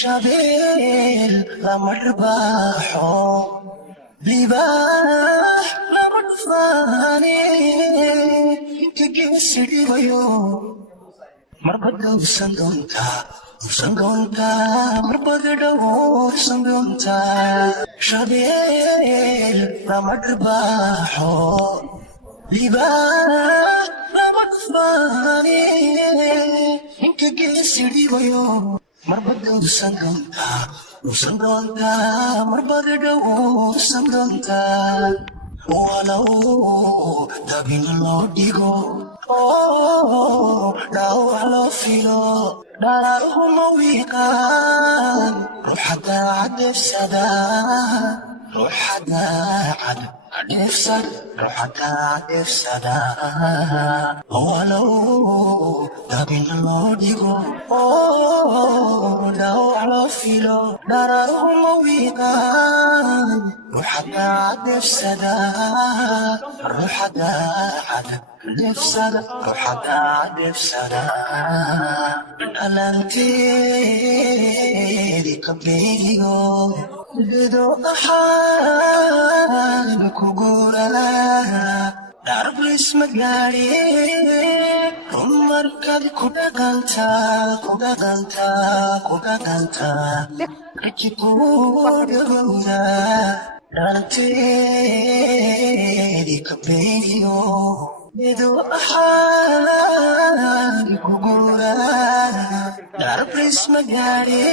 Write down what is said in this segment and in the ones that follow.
شابيل لما رباحو libaax lama dhufaane inta geesidhi wayo marbad dhowrsan doontaa marbad dhowrsan doontaa shabeel lama dharbaaxo libaax lama dhufaane inta geesidhi wayo marbad dhowrsan doontaa marbad dhowrsan doontaa walow dabin loo dhigo dhaawac loo filo dhararhuma wiiqaan ruuxa daacad dheefsada walow dabin loo dhigo dhaawac loo filo dhararhuma wiiqaan ruuxa daacad dheefsada dhalanteedi ka beerigo bedo axaan ku guuraa dharblis magaari rumarkad ku dhaqantaa rajikuudagowda dhalanteedi ka beerigo bedo axaan ku guuraa dharblis magaari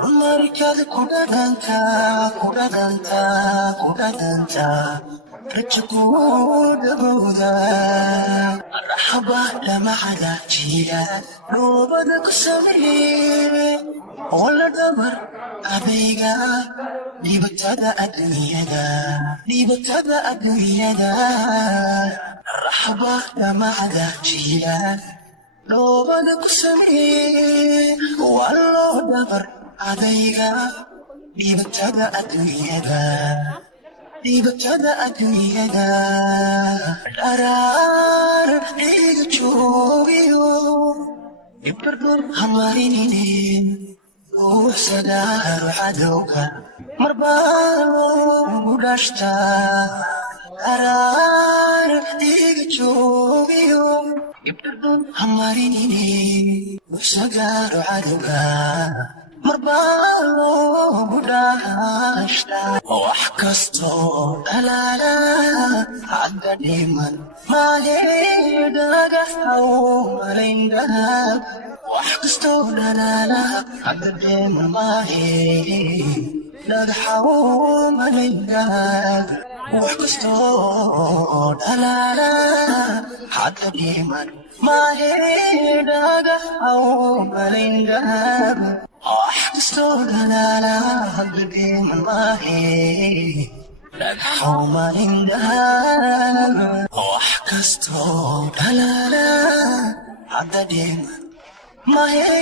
rumarkad ku dhaqantaa rajikuudagowda marxaba dhamacada jira dhoobada ku sameeye wala dhabar adayga dhibatada adduunyada marxaba dhamacada jira dhoobada ku sameeye waloo dhabar adayga dhibatada adduunyada dharaar dhiiga joogiyo dhibardhul hamarinine uuxsadaaru cadowga marbaagu dhashtaa dharaar dhiiga joogiyo dhibardhul hamarinine uuxsadaaru cadowga marbaagu dhashtaa wax kastoo dhalaala hadda dhiman maahedhagaxaw malayndaag wax kastoo dhalaala hadda dhiman maahe dhagaxaw malayndaag wax kastoo dhalaala hadda dhiman maahedhagaxaw malayndaag wax kastoo dhalaala hadda dhiman maahe dhagaxaw malayndaag wax kastoo dhalaala hadda dhiman maahe